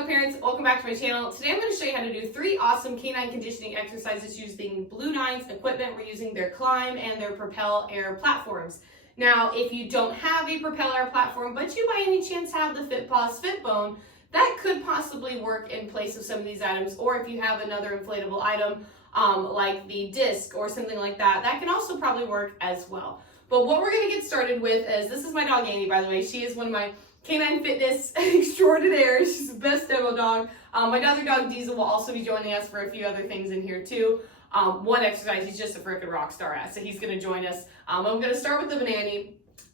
dog parents, welcome back to my channel. Today I'm going to show you how to do 3 awesome canine conditioning exercises using Blue Nine's equipment. We're using their KLIMB and their Propel Air platforms. Now, if you don't have a Propel Air platform, but you by any chance have the FitPaws FitBone, that could possibly work in place of some of these items. Or if you have another inflatable item like the disc or something like that, that can also probably work as well. But what we're going to get started with is, this is my dog Annie, by the way. She is one of my canine fitness extraordinaires. She's the best demo dog. My other dog Diesel will also be joining us for a few other things in here too. One exercise, he's just a freaking rock star at, so he's going to join us. I'm going to start with the banana.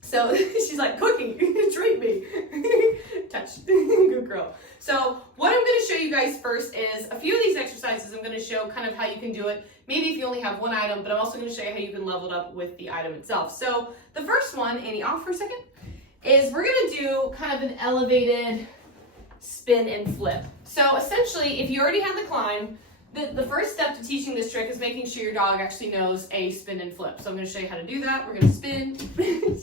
So she's like, cookie, treat me. Touch, good girl. So what I'm going to show you guys first is a few of these exercises. I'm going to show kind of how you can do it. Maybe if you only have one item, but I'm also going to show you how you can level it up with the item itself. So the first one, Annie, off for a second, is we're going to do kind of an elevated spin and flip. So essentially, if you already have the KLIMB, the first step to teaching this trick is making sure your dog actually knows a spin and flip. So I'm going to show you how to do that. We're going to spin.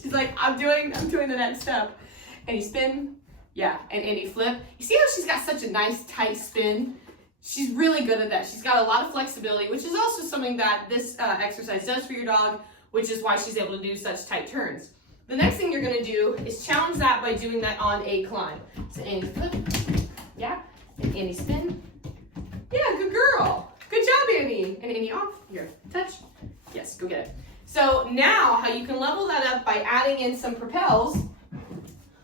She's like, I'm doing the next step. And you spin, yeah, and you flip. You see how she's got such a nice tight spin? She's really good at that. She's got a lot of flexibility, which is also something that this exercise does for your dog, which is why she's able to do such tight turns. The next thing you're going to do is challenge that by doing that on a KLIMB. So Annie flip, yeah, and Annie spin. Yeah, good girl. Good job, Annie. And Annie off. Here, touch. Yes, go get it. So now how you can level that up by adding in some propels,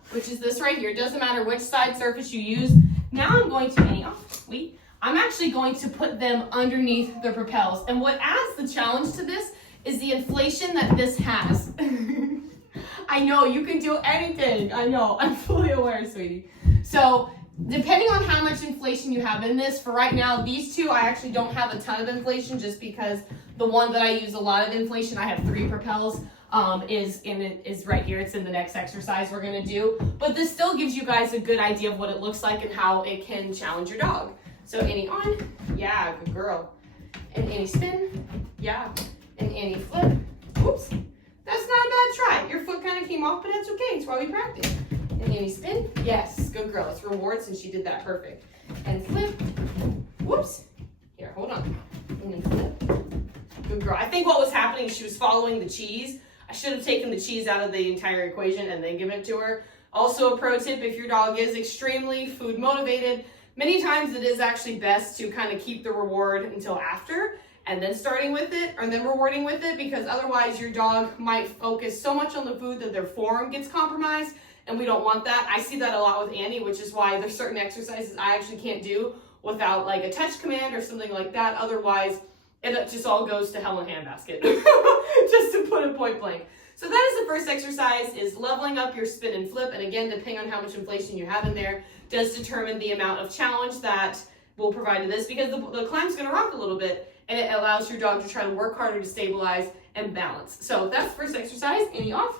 which is this right here. It doesn't matter which side surface you use. Now I'm going to, Annie off, I'm actually going to put them underneath the propels. And what adds the challenge to this is the inflation that this has. I know, you can do anything. I know, I'm fully aware, sweetie. So depending on how much inflation you have in this, for right now, these two, I actually don't have a ton of inflation just because the one that I use a lot of inflation, I have 3 propels, is right here. It's in the next exercise we're gonna do. But this still gives you guys a good idea of what it looks like and how it can challenge your dog. So Annie on, yeah, good girl. And Annie spin, yeah. And Annie flip, whoops. That's not a bad try. Your foot kind of came off, but that's okay. It's why we practice. And Annie spin. Yes, good girl. It's reward since she did that perfect. And flip. Whoops. Here, hold on. And then flip. Good girl. I think what was happening is she was following the cheese. I should have taken the cheese out of the entire equation and then given it to her. Also a pro tip, if your dog is extremely food motivated, many times it is actually best to kind of keep the reward until after, and then starting with it, or then rewarding with it, because otherwise your dog might focus so much on the food that their form gets compromised, and we don't want that. I see that a lot with Annie, which is why there's certain exercises I actually can't do without like a touch command or something like that. Otherwise, it just all goes to hell in a handbasket, just to put it point blank. So that is the first exercise, is leveling up your spin and flip, and again, depending on how much inflation you have in there, does determine the amount of challenge that we'll provide to this, because the KLIMB's gonna rock a little bit, and it allows your dog to try to work harder to stabilize and balance. So that's the first exercise. Annie off.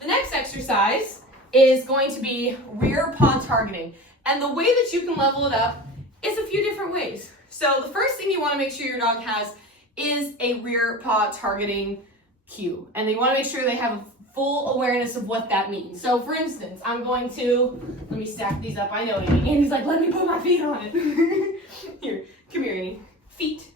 The next exercise is going to be rear paw targeting. And the way that you can level it up is a few different ways. So the first thing you want to make sure your dog has is a rear paw targeting cue. And they want to make sure they have full awareness of what that means. So for instance, I'm going to, let me stack these up. I know Annie. Annie's like, let me put my feet on it. Here, come here, Annie. Feet.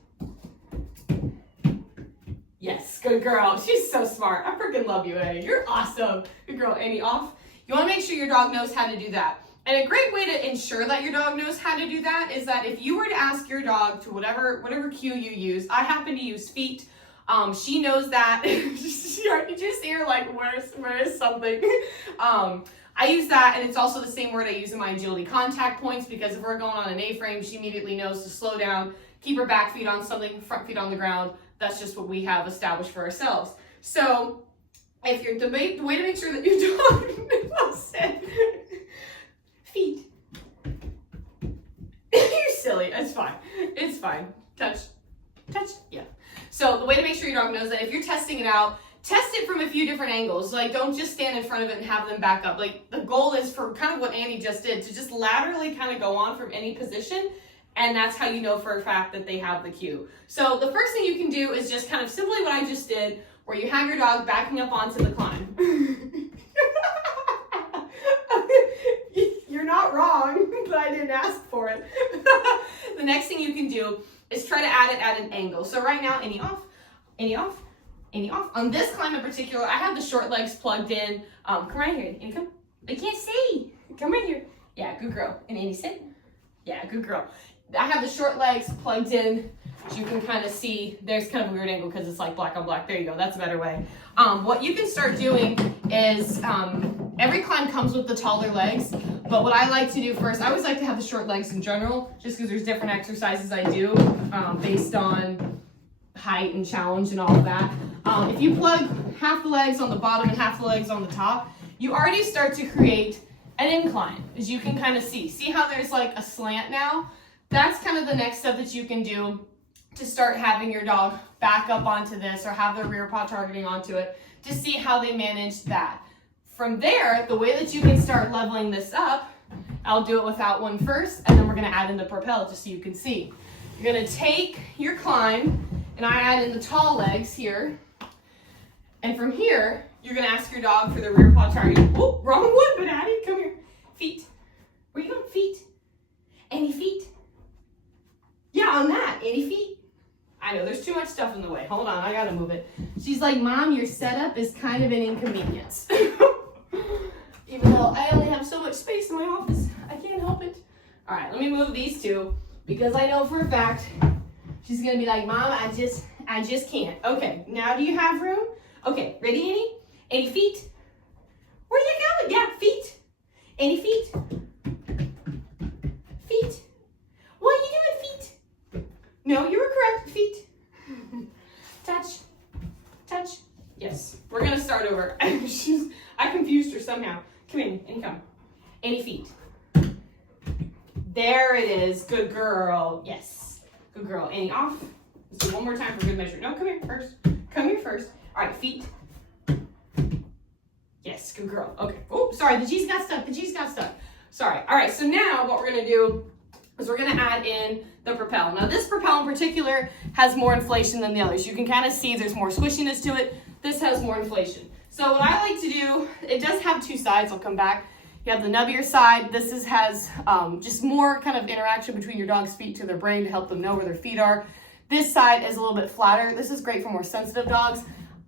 Yes, good girl. She's so smart. I freaking love you, Annie. You're awesome. Good girl. Annie off. You want to make sure your dog knows how to do that. And a great way to ensure that your dog knows how to do that is that if you were to ask your dog to whatever cue you use, I happen to use feet. She knows that. Did you see her like, where is something? I use that, and it's also the same word I use in my agility contact points, because if we're going on an A-frame, she immediately knows to slow down, keep her back feet on something, front feet on the ground. That's just what we have established for ourselves. So if you're the way to make sure that your dog knows it, feet. You're silly. It's fine. It's fine. Touch. Touch. Yeah. So the way to make sure your dog knows that, if you're testing it out, test it from a few different angles. Like, don't just stand in front of it and have them back up. Like, the goal is for kind of what Annie just did, to just laterally kind of go on from any position. And that's how you know for a fact that they have the cue. So the first thing you can do is just kind of simply what I just did, where you have your dog backing up onto the KLIMB. You're not wrong, but I didn't ask for it. The next thing you can do is try to add it at an angle. So right now, any off, any off, any off. On this climb in particular, I have the short legs plugged in. Come right here, Annie, come. I can't see. Come right here. Yeah, good girl. And Annie, sit. Yeah, good girl. I have the short legs plugged in. As you can kind of see, there's kind of a weird angle because it's like black on black. There you go, that's a better way. What you can start doing is, every climb comes with the taller legs, but what I like to do first, I always like to have the short legs in general, just because there's different exercises I do based on height and challenge and all of that. If you plug half the legs on the bottom and half the legs on the top, you already start to create an incline, as you can kind of see. See how there's like a slant now? That's kind of the next step that you can do to start having your dog back up onto this or have their rear paw targeting onto it to see how they manage that. From there, the way that you can start leveling this up, I'll do it without one first, and then we're gonna add in the Propel just so you can see. You're gonna take your climb, and I add in the tall legs here, and from here, you're gonna ask your dog for the rear paw targeting. Oh, wrong one, but Addie, come here. Feet. Where you going? Feet. Any feet? Yeah, on that. Any feet? I know, there's too much stuff in the way. Hold on, I gotta move it. She's like, Mom, your setup is kind of an inconvenience. Even though I only have so much space in my office, I can't help it. All right, let me move these two because I know for a fact she's gonna be like, Mom, I just can't. Okay, now do you have room? Okay, ready, Annie? Any feet? Where are you going? Yeah, feet. Any feet? Feet. What are you doing, feet? No, you were correct, feet. Touch. Touch. Yes, we're gonna start over. I confused her somehow. Come in and come. Any feet? There it is. Good girl. Yes. Good girl. Any off? Let's do one more time for good measure. No, come here first. Come here first. All right, feet. Yes, good girl. Okay. Oh, sorry, the G's got stuck. The G's got stuck. Sorry. All right, so now what we're gonna do is we're gonna add in the Propel. Now this Propel in particular has more inflation than the others. You can kind of see there's more squishiness to it. This has more inflation. So what I like to do, it does have two sides. I'll come back. You have the nubbier side. This has just more kind of interaction between your dog's feet to their brain to help them know where their feet are. This side is a little bit flatter. This is great for more sensitive dogs.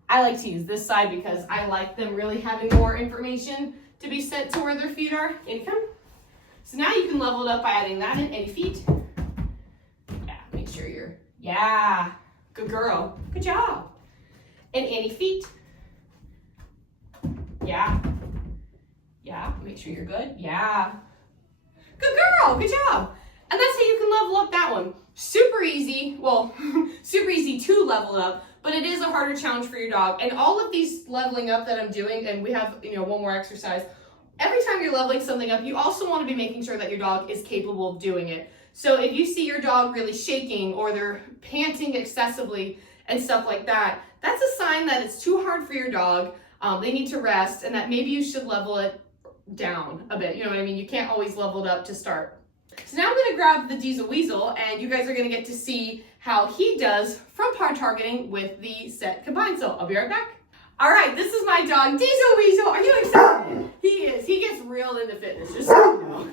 I like to use this side because I like them really having more information to be sent to where their feet are. In come. So now you can level it up by adding that in. Any feet? Yeah, make sure you're, yeah, good girl. Good job. And any feet? Yeah. Yeah, make sure you're good. Yeah. Good girl, good job. And that's how you can level up that one. Super easy, well, super easy to level up, but it is a harder challenge for your dog. And all of these leveling up that I'm doing, and we have, one more exercise, every time you're leveling something up, you also want to be making sure that your dog is capable of doing it. So if you see your dog really shaking or they're panting excessively and stuff like that, that's a sign that it's too hard for your dog. They need to rest, and that maybe you should level it down a bit. You know what I mean? You can't always level it up to start. So now I'm going to grab the Diesel Weasel, and you guys are going to get to see how he does front paw targeting with the set combined. So I'll be right back. All right, this is my dog, Diesel Weasel. Are you excited? He is. He gets real into fitness, just so you know.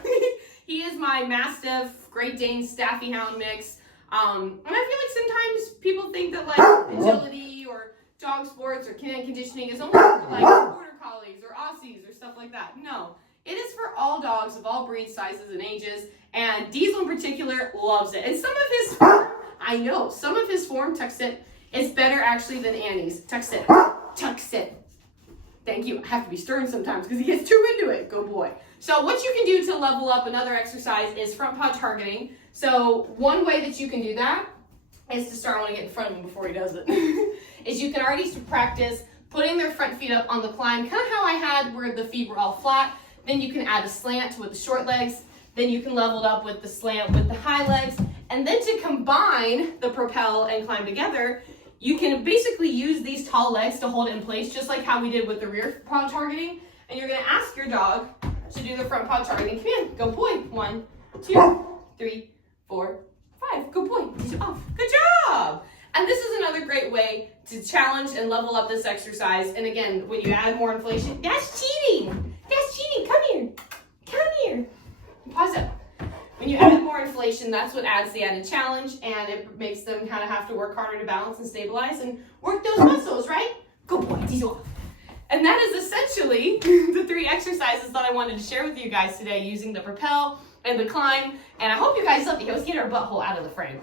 He is my Mastiff, Great Dane, Staffy Hound mix. And I feel like sometimes people think that like agility or dog sports or canine conditioning is only for like border collies or Aussies or stuff like that. No, it is for all dogs of all breeds, sizes, and ages. And Diesel in particular loves it. And some of his form, I know, some of his form, tuck sit, is better actually than Annie's. Tuck sit, tuck sit. Thank you. I have to be stern sometimes because he gets too into it. Good boy. So what you can do to level up another exercise is front paw targeting. So one way that you can do that is to start, I want to get in front of him before he does it, is you can already practice putting their front feet up on the climb, kind of how I had where the feet were all flat. Then you can add a slant with the short legs. Then you can level it up with the slant with the high legs. And then to combine the Propel and climb together, you can basically use these tall legs to hold it in place, just like how we did with the rear paw targeting. And you're going to ask your dog to do the front paw targeting. Come in. Go boy. 1, 2, 3, 4, 5. Good boy. Off. Good job. And this is another great way to challenge and level up this exercise. And again, when you add more inflation, that's cheating. That's cheating. Come here. Come here. Pause up. When you add more inflation, that's what adds the added challenge, and it makes them kind of have to work harder to balance and stabilize and work those muscles, right? Good boy, Diesel. And that is essentially the 3 exercises that I wanted to share with you guys today using the Propel and the Climb. And I hope you guys love it. Let's get our butthole out of the frame.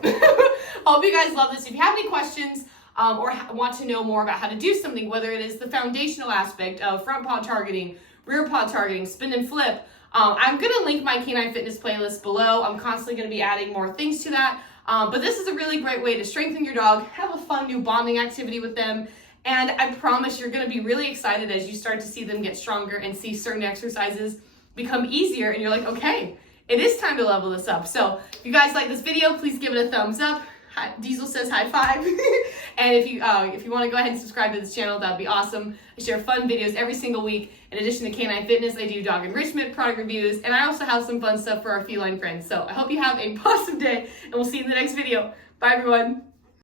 Hope you guys love this. If you have any questions or want to know more about how to do something, whether it is the foundational aspect of front paw targeting, rear paw targeting, spin and flip, I'm going to link my canine fitness playlist below. I'm constantly going to be adding more things to that. But this is a really great way to strengthen your dog, have a fun new bonding activity with them. And I promise you're going to be really excited as you start to see them get stronger and see certain exercises become easier. And you're like, okay, it is time to level this up. So if you guys like this video, please give it a thumbs up. Diesel says high five. And if you want to go ahead and subscribe to this channel, that'd be awesome. I share fun videos every single week. In addition to canine fitness, I do dog enrichment, product reviews, and I also have some fun stuff for our feline friends. So I hope you have a awesome day, and we'll see you in the next video. Bye, everyone.